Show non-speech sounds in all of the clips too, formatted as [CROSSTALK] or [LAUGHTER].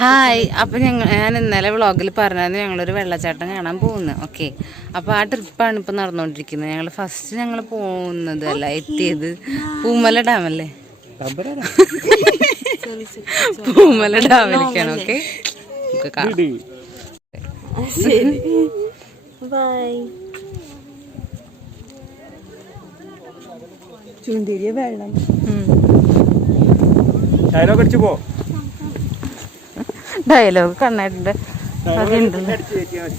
Hi അപ്പം ഞങ്ങൾ ഞാൻ ഇന്നലെ വ്ളോഗിൽ പറഞ്ഞായിരുന്നു ഞങ്ങളൊരു വെള്ളച്ചാട്ടം കാണാൻ പോകുന്നു. ഓക്കെ. അപ്പോൾ ആ ട്രിപ്പാണ് ഇപ്പോൾ നടന്നുകൊണ്ടിരിക്കുന്നത് ഞങ്ങൾ ഫസ്റ്റ് ഞങ്ങൾ പോകുന്നത് അല്ല എത്തിയത് പൂമല ഡാമല്ലേ പൂമല ഡാമിലേക്കാണ് ഓക്കെ. നമുക്ക് കാണാം. ബൈ ചുന്തിരിയ വെള്ളം. ഡയലോഗ് അടിച്ചു പോ. ഡയലോഗ് കണ്ണായിട്ടുണ്ട് അതുണ്ടല്ലോ അടിച്ചു കയറ്റിയാൽ മതി.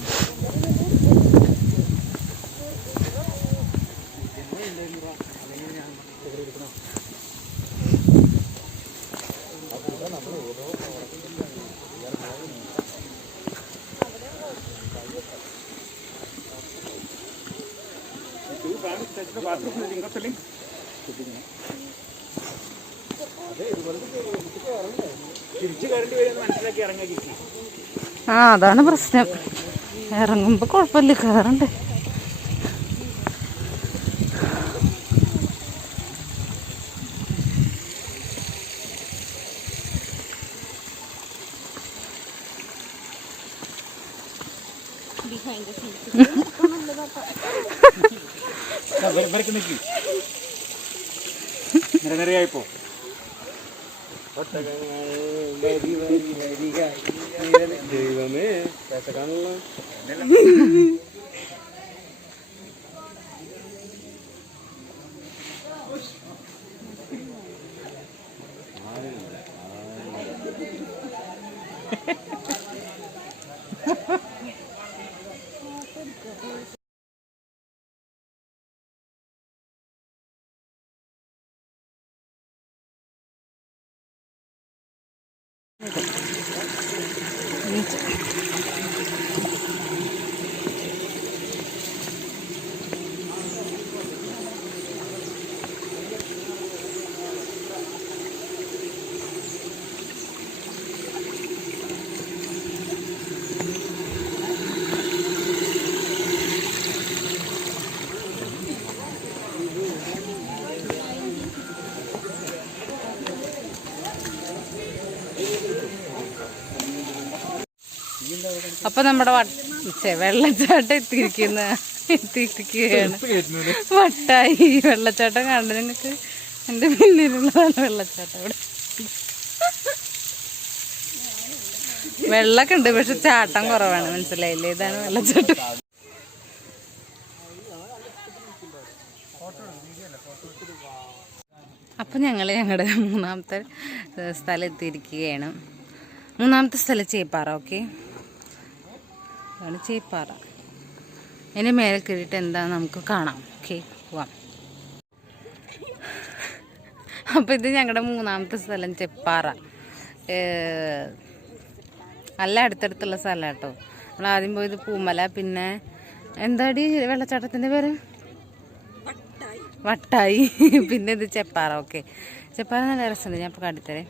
ആ അതാണ് പ്രശ്നം. ഇറങ്ങുമ്പോ കുഴപ്പമില്ല കയറണ്ടേ ഇവരൊക്കെ よいしょ。അപ്പൊ നമ്മുടെ വെള്ളച്ചാട്ടം എത്തിയിരിക്കുന്ന. എത്തിയിരിക്കുകയാണ്. വട്ടായി വെള്ളച്ചാട്ടം കണ്ടു നിങ്ങക്ക് എന്റെ പിന്നിലുള്ളതാണ് വെള്ളച്ചാട്ടം ഇവിടെ. വെള്ളമൊക്കെ ഉണ്ട് പക്ഷെ ചാട്ടം കുറവാണ്. മനസ്സിലായില്ലേ? ഇതാണ് വെള്ളച്ചാട്ടം. അപ്പം ഞങ്ങൾ ഞങ്ങളുടെ മൂന്നാമത്തെ സ്ഥലം എത്തിയിരിക്കുകയാണ്. മൂന്നാമത്തെ സ്ഥലം ചേപ്പാറ ഓക്കെ? അതാണ് ചേപ്പാറ. അതിന് മേലെ കയറിയിട്ട് എന്താ നമുക്ക് കാണാം. ഓക്കെ പോവാം. അപ്പോൾ ഇത് ഞങ്ങളുടെ മൂന്നാമത്തെ സ്ഥലം ചെപ്പാറ. നല്ല അടുത്തടുത്തുള്ള സ്ഥലം കേട്ടോ നമ്മൾ ആദ്യം പോയത് പൂമല പിന്നെ എന്താടി വെള്ളച്ചാട്ടത്തിന്റെ പേര്? വട്ടായി. [LAUGHS] പിന്നെ ഇത് ചെപ്പാറ. ഓക്കെ. ചെപ്പാറ നല്ല രസമുണ്ട്. ഞാൻ ഇപ്പോൾ കാട്ടിത്തരേ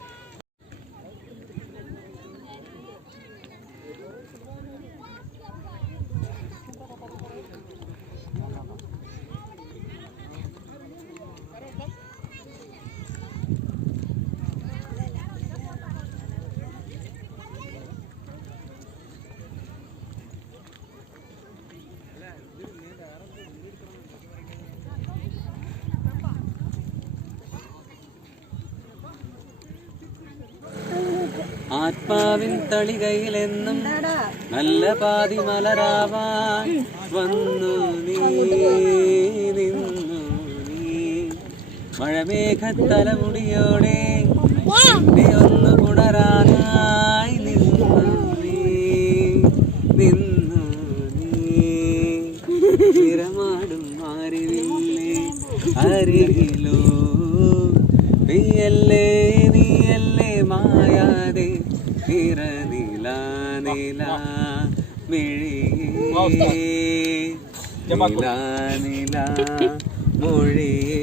ആത്മാവിൻ തളികയിലെന്നും നല്ല പാതി മലരാവാൻ വന്നു നീ നിന്നു നീ. മഴമേഘത്തലമുടിയോടെ എന്നെ ഒന്ന് പുണരാനായി നിന്നു നീ നിന്നു നീ. [LAUGHS] നിറമാടും മാറിവില്ലേ? അരികിലോ നിറ നില നില മിഴിയേ നില നില മൊഴിയേ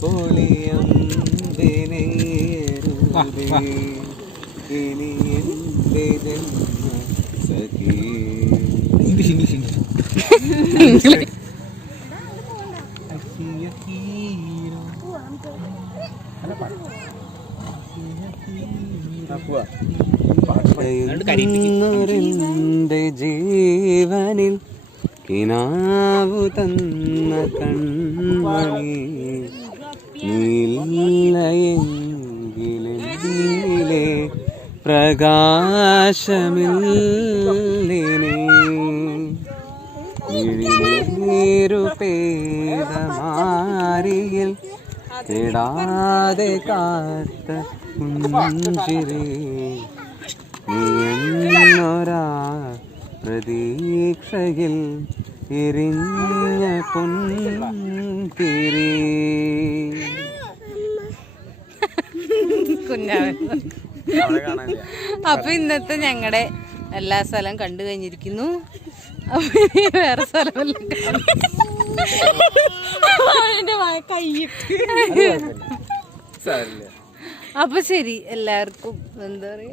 പൊളിയമ്പിനെ ഇനി എന്റെ ജന്മ സഖി പറയുന്നൊരെന്റെ ജീവനിൽ കിനാവു തന്ന കൺമണി നീലയെങ്കിലെ പ്രകാശമില്ലേ മിഴിനീരു കെടാതെ കാത്ത പുഞ്ചിരി നീയൊരാ പ്രതീക്ഷയിൽ എരിഞ്ഞ പൊൻതിരി. അപ്പൊ ഇന്നത്തെ ഞങ്ങളുടെ എല്ലാ സ്ഥലം കണ്ടു കഴിഞ്ഞിരിക്കുന്നു. അപ്പൊ വേറെ സ്ഥലമല്ല. [LAUGHS] [LAUGHS] അപ്പൊ ശരി എല്ലാവർക്കും എന്താ പറയാ?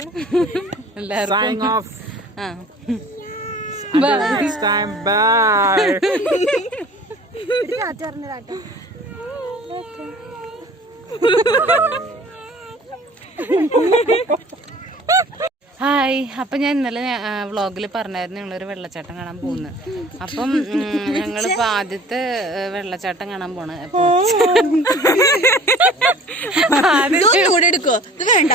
എല്ലാവർക്കും ആ. Bye. [LAUGHS] [LAUGHS] ഹായ്. അപ്പം ഞാൻ ഇന്നലെ വ്ളോഗിൽ പറഞ്ഞായിരുന്നു ഞങ്ങളൊരു വെള്ളച്ചാട്ടം കാണാൻ പോകുന്നത് അപ്പം ഞങ്ങളിപ്പോൾ ഞങ്ങളിപ്പോ ആദ്യത്തെ വെള്ളച്ചാട്ടം കാണാൻ പോണ്. എടുക്കോ വേണ്ട